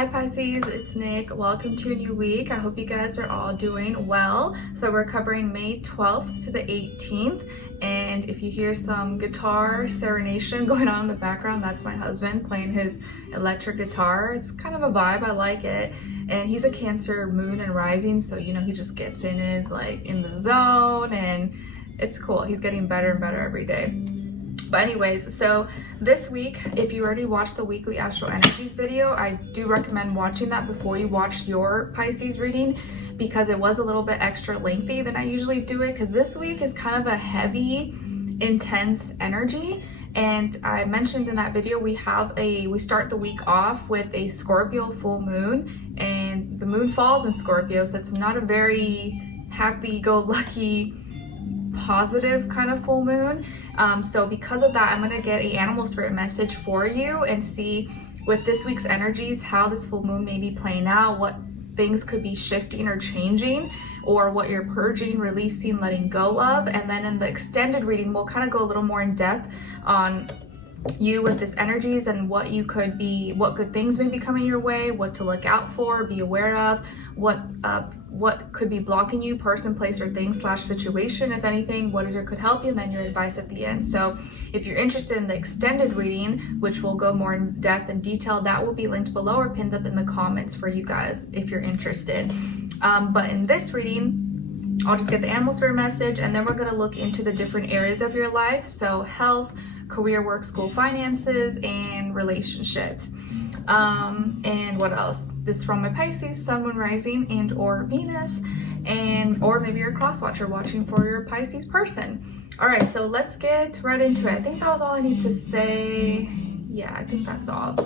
Hi Pisces, it's Nick. Welcome to a new week. I hope you guys are all doing well. So we're covering May 12th to the 18th. And if you hear some guitar serenation going on in the background, that's my husband playing his electric guitar. It's kind of a vibe, I like it. And he's a Cancer moon and rising, so you know, he just gets in the zone, and it's cool. He's getting better and better every day. But anyways, so this week, if you already watched the weekly astral energies video, I do recommend watching that before you watch your Pisces reading, because it was a little bit extra lengthy than I usually do it, because this week is kind of a heavy, intense energy. And I mentioned in that video, we start the week off with a Scorpio full moon, and the moon falls in Scorpio, so it's not a very happy-go-lucky positive kind of full moon. So because of that, I'm going to get an animal spirit message for you and see with this week's energies how this full moon may be playing out, what things could be shifting or changing, or what you're purging, releasing, letting go of. And then in the extended reading, we'll kind of go a little more in depth on you with this energies and what good things may be coming your way, what to look out for, be aware of, what could be blocking you, person, place, or thing / situation, if anything, what is or could help you, and then your advice at the end. So if you're interested in the extended reading, which will go more in depth and detail, that will be linked below or pinned up in the comments for you guys if you're interested. But in this reading, I'll just get the animal spirit message, and then we're going to look into the different areas of your life. So health, career, work, school, finances, and relationships. And what else? This is from my Pisces, Sun, Moon, Rising, and or Venus, or maybe you're a cross watcher watching for your Pisces person. All right, so let's get right into it. I think that was all I need to say. Yeah, I think that's all.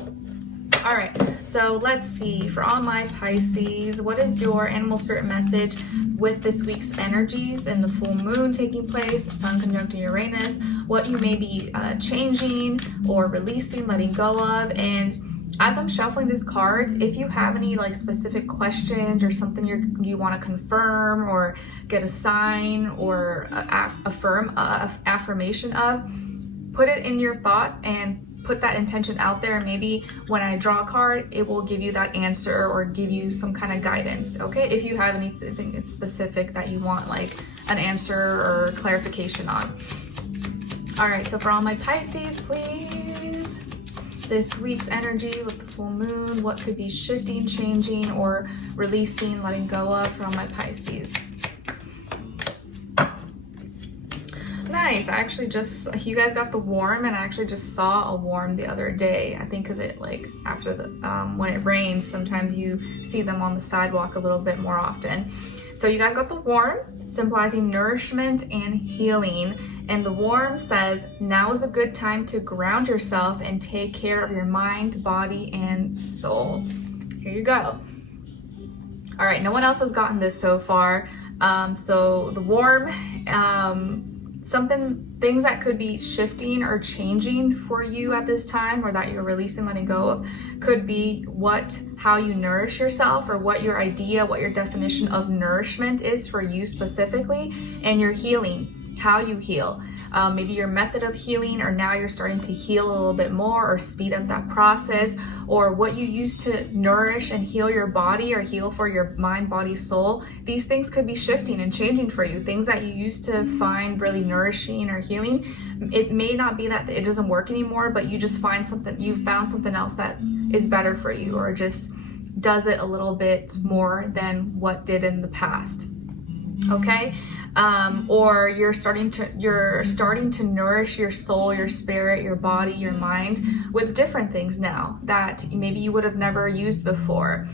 All right, so let's see, for all my Pisces, what is your animal spirit message with this week's energies and the full moon taking place, Sun conjuncting Uranus, what you may be changing or releasing, letting go of. And as I'm shuffling these cards, if you have any specific questions or something you want to confirm or get a sign or affirmation of, put it in your thought and put that intention out there. Maybe when I draw a card, it will give you that answer or give you some kind of guidance, okay? If you have anything specific that you want an answer or clarification on. All right, so for all my Pisces, please, this week's energy with the full moon, what could be shifting, changing, or releasing, letting go of for all my Pisces. Nice. I actually you guys got the worm, and I actually just saw a worm the other day. I think because it after the when it rains, sometimes you see them on the sidewalk a little bit more often. So you guys got the worm, symbolizing nourishment and healing. And the worm says, now is a good time to ground yourself and take care of your mind, body, and soul. Here you go. All right, no one else has gotten this so far. So the worm, things that could be shifting or changing for you at this time, or that you're releasing, letting go of, could be how you nourish yourself, or what your definition of nourishment is for you specifically, and your healing, how you heal. Maybe your method of healing, or now you're starting to heal a little bit more or speed up that process, or what you use to nourish and heal your body or heal for your mind, body, soul. These things could be shifting and changing for you. Things that you used to find really nourishing or healing, it may not be that it doesn't work anymore, but you found something else that is better for you, or just does it a little bit more than what did in the past. Okay, or you're starting to nourish your soul, your spirit, your body, your mind with different things now that maybe you would have never used before.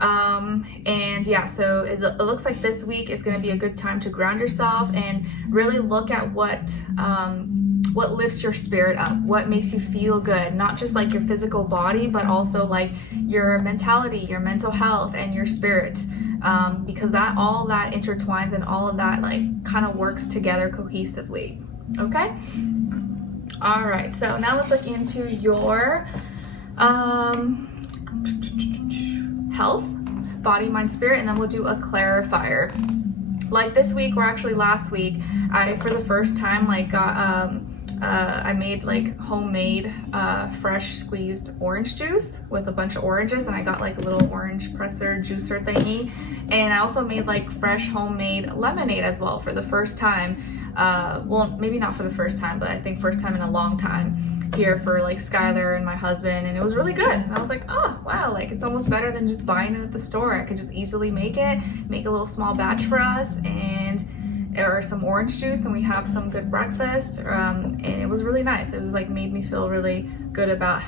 And yeah, so it looks like this week is going to be a good time to ground yourself and really look at what lifts your spirit up, what makes you feel good, not just your physical body, but also your mentality, your mental health, and your spirit. Because all that intertwines, and all of that kind of works together cohesively. Okay? All right, so now let's look into your health, body, mind, spirit, and then we'll do a clarifier. This week, or actually last week, I for the first time got I made like homemade fresh squeezed orange juice with a bunch of oranges, and I got like a little orange presser juicer thingy. And I also made like fresh homemade lemonade as well for the first time. Well, maybe not for the first time, but I think first time in a long time here for like Skylar and my husband, and it was really good. And I was like, oh wow, like it's almost better than just buying it at the store. I could just easily make it, make a little small batch for us, or some orange juice, and we have some good breakfast. And it was really nice. It was like made me feel really good about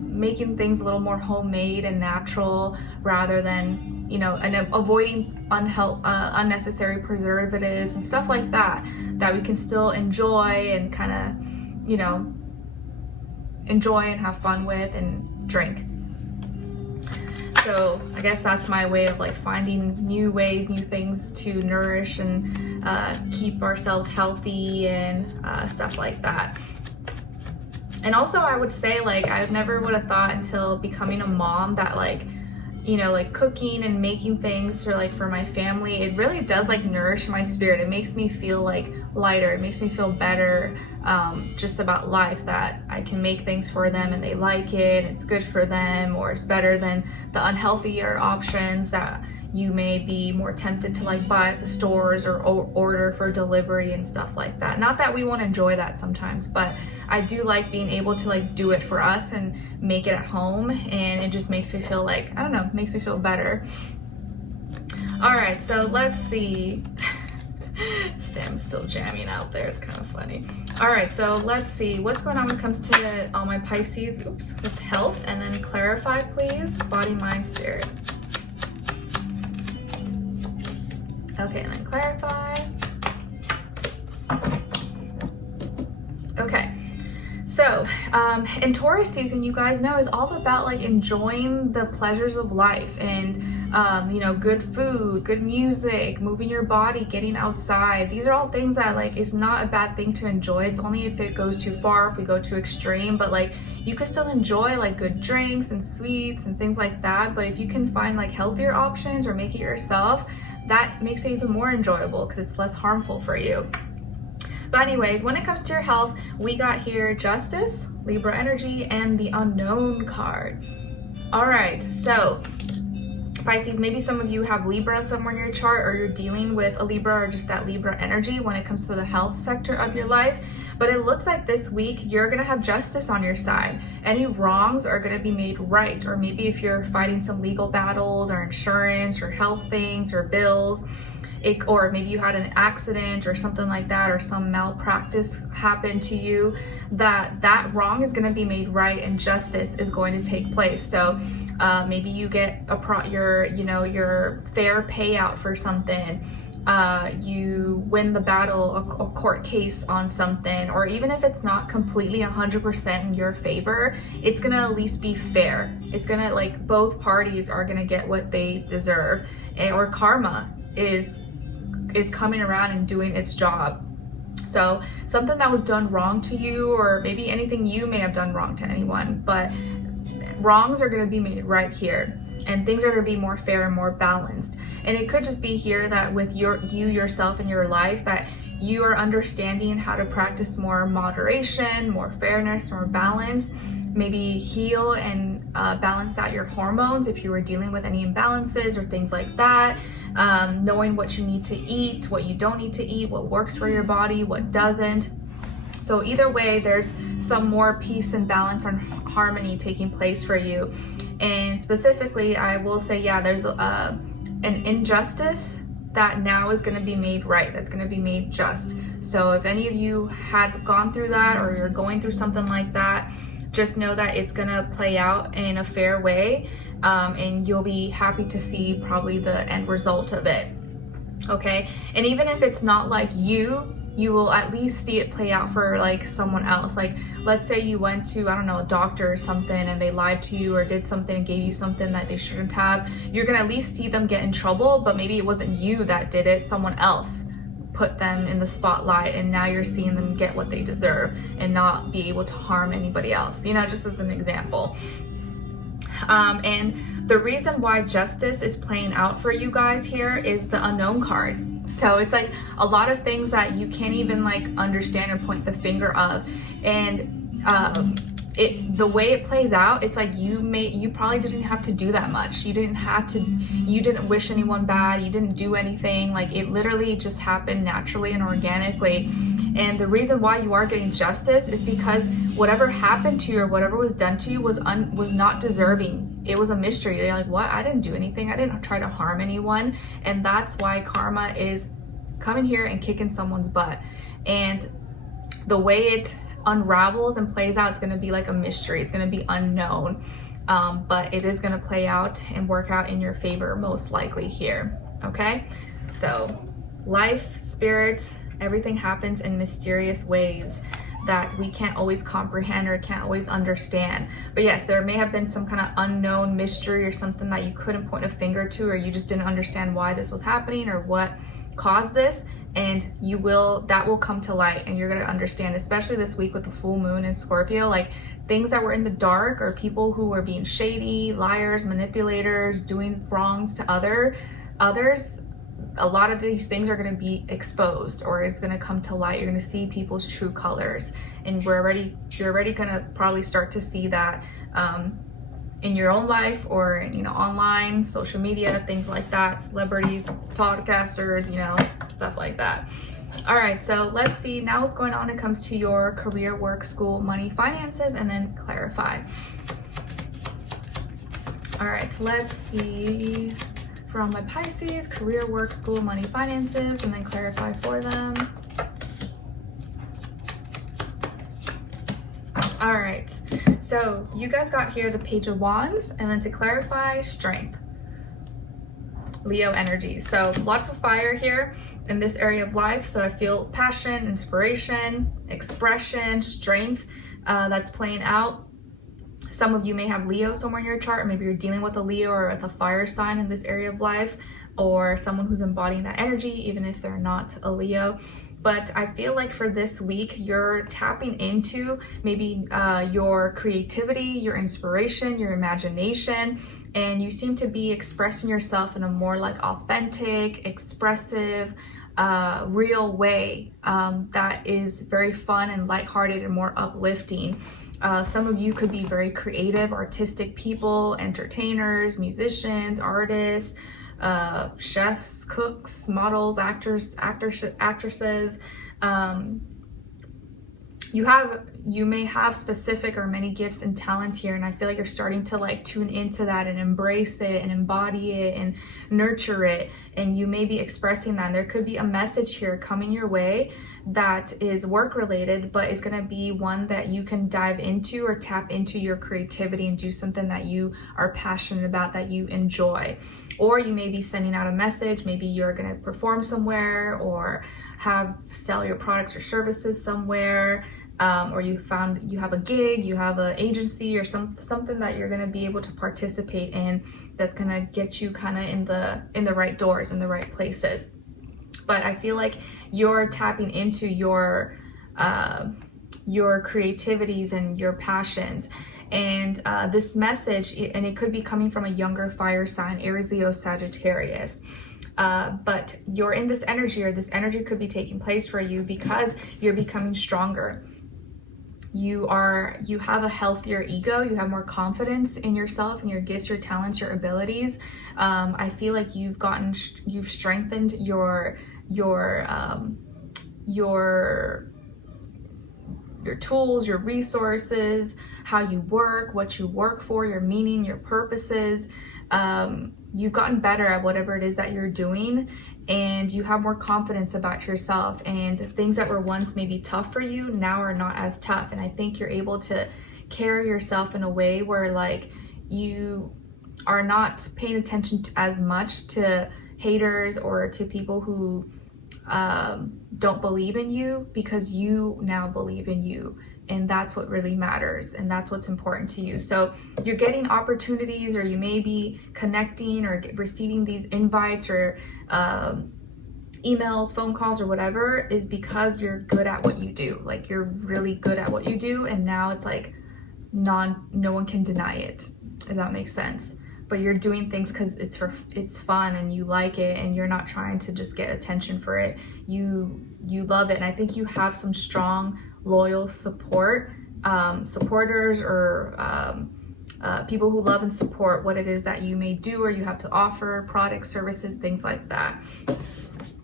making things a little more homemade and natural, rather than, you know, and avoiding unnecessary preservatives and stuff like that we can still enjoy and kind of, you know, enjoy and have fun with and drink. So I guess that's my way of like finding new ways, new things to nourish and keep ourselves healthy and stuff like that. And also I would say, like, I never would have thought until becoming a mom that, like, you know, like cooking and making things for my family, it really does like nourish my spirit. It makes me feel like lighter. It makes me feel better just about life, that I can make things for them and they like it, it's good for them, or it's better than the unhealthier options that you may be more tempted to like buy at the stores or order for delivery and stuff like that. Not that we won't enjoy that sometimes, but I do like being able to like do it for us and make it at home, and it just makes me feel like, I don't know, makes me feel better. All right, so let's see. Sam's still jamming out there, it's kind of funny. All right, so let's see what's going on when it comes to all my Pisces, with health, and then clarify please, body, mind, spirit. Okay, and then clarify. Okay, so in Taurus season, you guys know, is all about like enjoying the pleasures of life, and you know, good food, good music, moving your body, getting outside. These are all things that like is not a bad thing to enjoy. It's only if it goes too far, if we go too extreme, but like you can still enjoy like good drinks and sweets and things like that. But if you can find like healthier options or make it yourself, that makes it even more enjoyable because it's less harmful for you. But anyways, when it comes to your health, we got here Justice, Libra energy, and the Unknown card. All right, so Pisces, maybe some of you have Libra somewhere in your chart, or you're dealing with a Libra or just that Libra energy when it comes to the health sector of your life. But it looks like this week you're gonna have justice on your side. Any wrongs are gonna be made right. Or maybe if you're fighting some legal battles or insurance or health things or bills, or maybe you had an accident or something like that, or some malpractice happened to you, that wrong is going to be made right and justice is going to take place. So maybe you get your fair payout for something. You win the battle, a court case on something, or even if it's not completely 100% in your favor, it's gonna at least be fair. It's gonna, like, both parties are gonna get what they deserve, or karma is coming around and doing its job. So something that was done wrong to you, or maybe anything you may have done wrong to anyone, but wrongs are going to be made right here, and things are going to be more fair and more balanced. And it could just be here that with you yourself in your life, that you are understanding how to practice more moderation, more fairness, more balance, maybe heal and balance out your hormones if you were dealing with any imbalances or things like that. Knowing what you need to eat, what you don't need to eat, what works for your body, what doesn't. So either way, there's some more peace and balance and harmony taking place for you. And specifically, I will say, yeah, there's an injustice that now is going to be made right. That's going to be made just. So if any of you had gone through that, or you're going through something like that, just know that it's going to play out in a fair way, and you'll be happy to see probably the end result of it. Okay, and even if it's not like you will at least see it play out for like someone else. Like, let's say you went to, I don't know, a doctor or something, and they lied to you or did something and gave you something that they shouldn't have. You're gonna at least see them get in trouble, but maybe it wasn't you that did it, someone else put them in the spotlight, and now you're seeing them get what they deserve and not be able to harm anybody else, you know, just as an example. And the reason why justice is playing out for you guys here is the Unknown card. So it's like a lot of things that you can't even like understand or point the finger of. And the way it plays out, it's like you probably didn't have to do that much. You didn't wish anyone bad, you didn't do anything. Like, it literally just happened naturally and organically. And the reason why you are getting justice is because whatever happened to you or whatever was done to you was not deserving. It was a mystery. You're like, what? I didn't do anything. I didn't try to harm anyone. And that's why karma is coming here and kicking someone's butt. And the way it unravels and plays out, it's going to be like a mystery. It's going to be unknown. But it is going to play out and work out in your favor most likely here. Okay? So life, spirit, everything happens in mysterious ways that we can't always comprehend or can't always understand. But yes, there may have been some kind of unknown mystery or something that you couldn't point a finger to, or you just didn't understand why this was happening or what caused this. And that will come to light, and you're going to understand, especially this week with the full moon in Scorpio, like things that were in the dark or people who were being shady, liars, manipulators, doing wrongs to others. A lot of these things are going to be exposed, or it's going to come to light. You're going to see people's true colors, and you're already going to probably start to see that in your own life, or online, social media, things like that, celebrities, podcasters, stuff like that. All right, so let's see now what's going on when it comes to your career, work, school, money, finances, and then clarify. All right, let's see from my Pisces, career, work, school, money, finances, and then clarify for them. All right, so you guys got here the Page of Wands, and then to clarify, strength. Leo energy. So lots of fire here in this area of life. So I feel passion, inspiration, expression, strength that's playing out. Some of you may have Leo somewhere in your chart, or maybe you're dealing with a Leo or with a fire sign in this area of life, or someone who's embodying that energy, even if they're not a Leo. But I feel like for this week, you're tapping into maybe your creativity, your inspiration, your imagination, and you seem to be expressing yourself in a more like authentic, expressive, real way that is very fun and lighthearted and more uplifting. Some of you could be very creative, artistic people, entertainers, musicians, artists, chefs, cooks, models, actresses. You may have specific or many gifts and talents here, and I feel like you're starting to like tune into that and embrace it and embody it and nurture it, and you may be expressing that. And there could be a message here coming your way that is work related, but it's going to be one that you can dive into or tap into your creativity and do something that you are passionate about, that you enjoy. Or you may be sending out a message. Maybe you're going to perform somewhere, or sell your products or services somewhere, or you have a gig, you have an agency, or something that you're going to be able to participate in that's going to get you kind of in the right doors, in the right places. But I feel like you're tapping into your creativities and your passions. And this message, and it could be coming from a younger fire sign, Aries, Leo, Sagittarius. But you're in this energy, or this energy could be taking place for you because you're becoming stronger. You have a healthier ego. You have more confidence in yourself and your gifts, your talents, your abilities. I feel like you've strengthened your tools, your resources, how you work, what you work for, your meaning, your purposes. You've gotten better at whatever it is that you're doing, and you have more confidence about yourself, and things that were once maybe tough for you now are not as tough. And I think you're able to carry yourself in a way where like you are not paying attention as much to haters or to people who don't believe in you, because you now believe in you, and that's what really matters, and that's what's important to you. So you're getting opportunities, or you may be connecting or receiving these invites or emails, phone calls, or whatever, is because you're good at what you do. Like, you're really good at what you do, and now it's like no one can deny it, if that makes sense. but you're doing things because it's fun and you like it, and you're not trying to just get attention for it. You love it, and I think you have some strong, loyal supporters, or people who love and support what it is that you may do or you have to offer, products, services, things like that.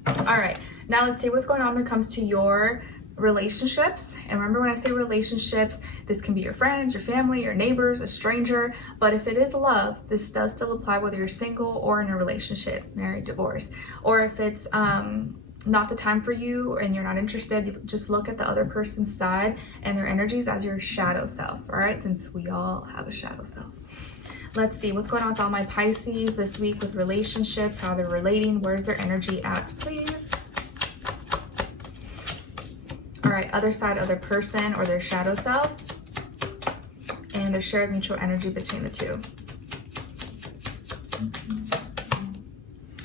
All right, now let's see what's going on when it comes to your relationships. And remember, when I say relationships, this can be your friends, your family, your neighbors, a stranger, but if it is love, this does still apply whether you're single or in a relationship, married, divorced. Or if it's not the time for you and you're not interested, you just look at the other person's side and their energies as your shadow self. All right, since we all have a shadow self. Let's see what's going on with all my Pisces this week with relationships, how they're relating, where's their energy at, please. All right, other side, other person, or their shadow self, and their shared mutual energy between the two.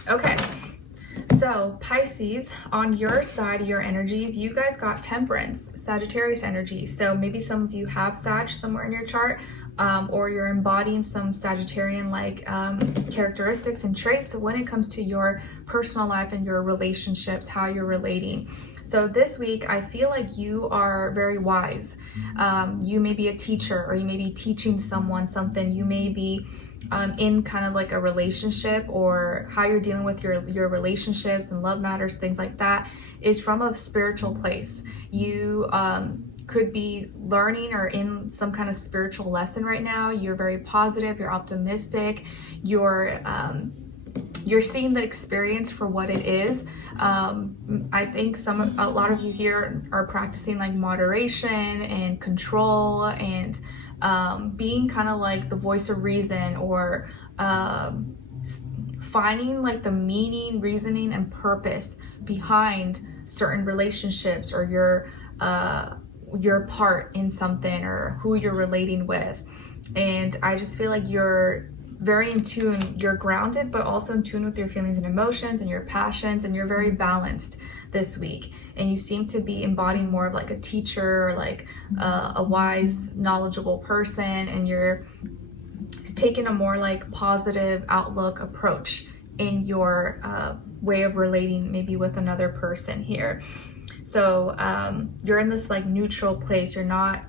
Okay, so Pisces, on your side of your energies, you guys got Temperance, Sagittarius energy. So maybe some of you have Sag somewhere in your chart, or you're embodying some Sagittarian-like characteristics and traits when it comes to your personal life and your relationships, how you're relating. So this week, I feel like you are very wise. You may be a teacher, or you may be teaching someone something. You may be in kind of like a relationship, or how you're dealing with your relationships and love matters, things like that, is from a spiritual place. You could be learning or in some kind of spiritual lesson right now. You're very positive, you're optimistic, you're seeing the experience for what it is. I think a lot of you here are practicing like moderation and control, and being kind of like the voice of reason, or finding like the meaning, reasoning, and purpose behind certain relationships, or your part in something, or who you're relating with. And I just feel like you're very in tune, you're grounded, but also in tune with your feelings and emotions and your passions, and you're very balanced this week. And you seem to be embodying more of like a teacher, or like a wise, knowledgeable person, and you're taking a more like positive outlook approach in your way of relating maybe with another person here. So you're in this like neutral place. You're not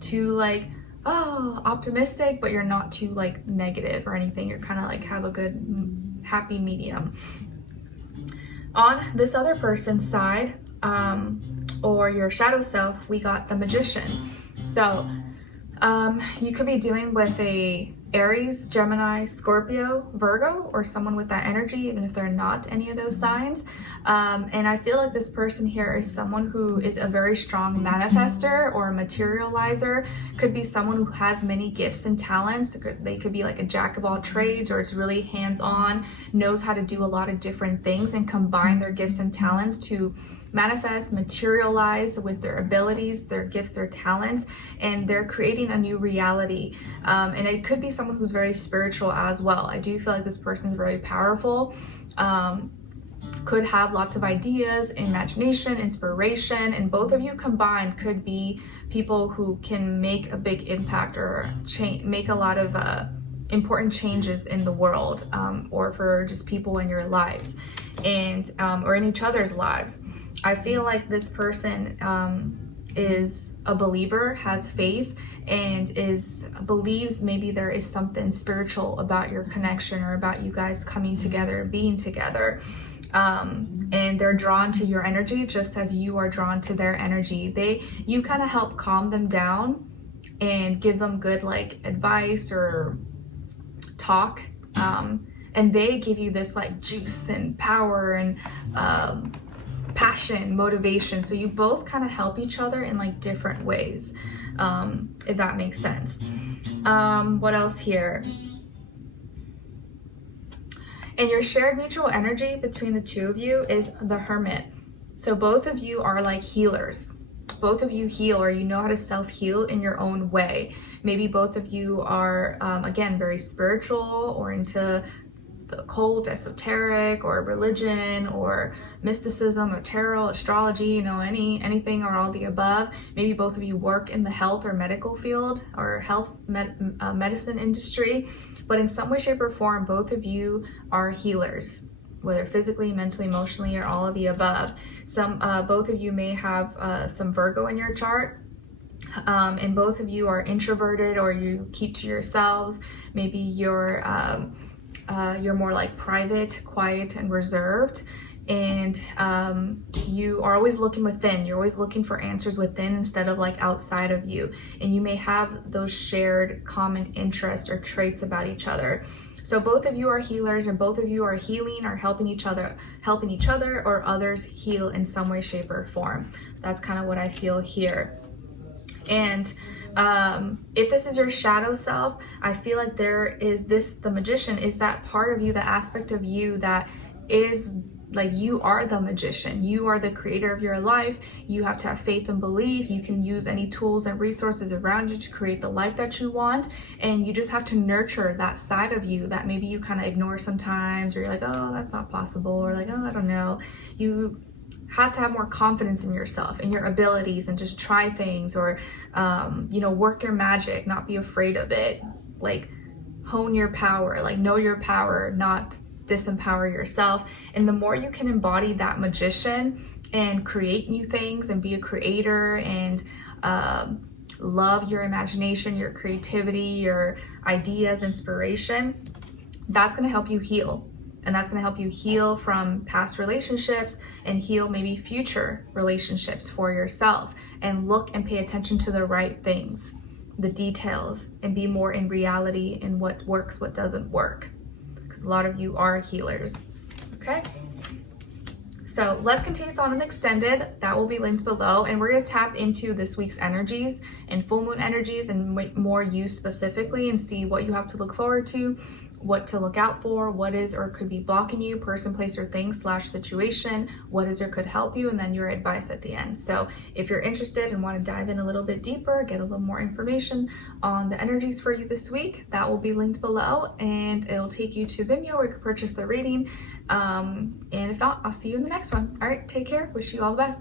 too like optimistic, but you're not too like negative or anything. You're kind of like have a good happy medium. On this other person's side, or your shadow self, we got the Magician. So you could be dealing with a Aries, Gemini, Scorpio, Virgo, or someone with that energy, even if they're not any of those signs. And I feel like this person here is someone who is a very strong manifester or materializer. Could be someone who has many gifts and talents. They could be like a jack of all trades, or it's really hands-on, knows how to do a lot of different things and combine their gifts and talents to manifest, materialize with their abilities, their gifts, their talents, and they're creating a new reality. And it could be someone who's very spiritual as well. I do feel like this person is very powerful, could have lots of ideas, imagination, inspiration, and both of you combined could be people who can make a big impact, or make a lot of important changes in the world, or for just people in your life, and or in each other's lives. I feel like this person is a believer, has faith, and believes maybe there is something spiritual about your connection, or about you guys coming together, being together. And they're drawn to your energy just as you are drawn to their energy. You kind of help calm them down and give them good like advice or talk, and they give you this like juice and power and passion, motivation. So you both kind of help each other in like different ways, if that makes sense. What else here? And your shared mutual energy between the two of you is the Hermit. So both of you are like healers. Both of you heal, or you know how to self-heal in your own way. Maybe both of you are, again, very spiritual, or into the occult, esoteric, or religion, or mysticism, or tarot, astrology, you know, anything or all the above. Maybe both of you work in the health or medical field or medicine industry, but in some way, shape, or form, both of you are healers, whether physically, mentally, emotionally, or all of the above. Both of you may have some Virgo in your chart. And both of you are introverted, or you keep to yourselves. Maybe you're more like private, quiet, and reserved. And you are always looking within. You're always looking for answers within instead of like outside of you. And you may have those shared common interests or traits about each other. So both of you are healers, and both of you are healing or helping each other or others heal in some way, shape, or form. That's kind of what I feel here. And if this is your shadow self, I feel like the magician is that part of you, the aspect of you that is like, you are the magician. You are the creator of your life. You have to have faith and belief. You can use any tools and resources around you to create the life that you want. And you just have to nurture that side of you that maybe you kind of ignore sometimes, or you're like, oh, that's not possible, or like, oh, I don't know. You have to have more confidence in yourself and your abilities, and just try things, or work your magic, not be afraid of it, like hone your power, like know your power, not disempower yourself. And the more you can embody that magician and create new things and be a creator, and love your imagination, your creativity, your ideas, inspiration, that's going to help you heal. And that's going to help you heal from past relationships and heal maybe future relationships for yourself, and look and pay attention to the right things, the details, and be more in reality in what works, what doesn't work. Because a lot of you are healers. Okay? So let's continue on an extended. That will be linked below. And we're going to tap into this week's energies and full moon energies and more you specifically, and see what you have to look forward to, what to look out for, what is or could be blocking you, person, place, or thing / situation, what is or could help you, and then your advice at the end. So if you're interested and want to dive in a little bit deeper, get a little more information on the energies for you this week, that will be linked below, and it'll take you to Vimeo where you can purchase the reading. And if not, I'll see you in the next one. All right, take care. Wish you all the best.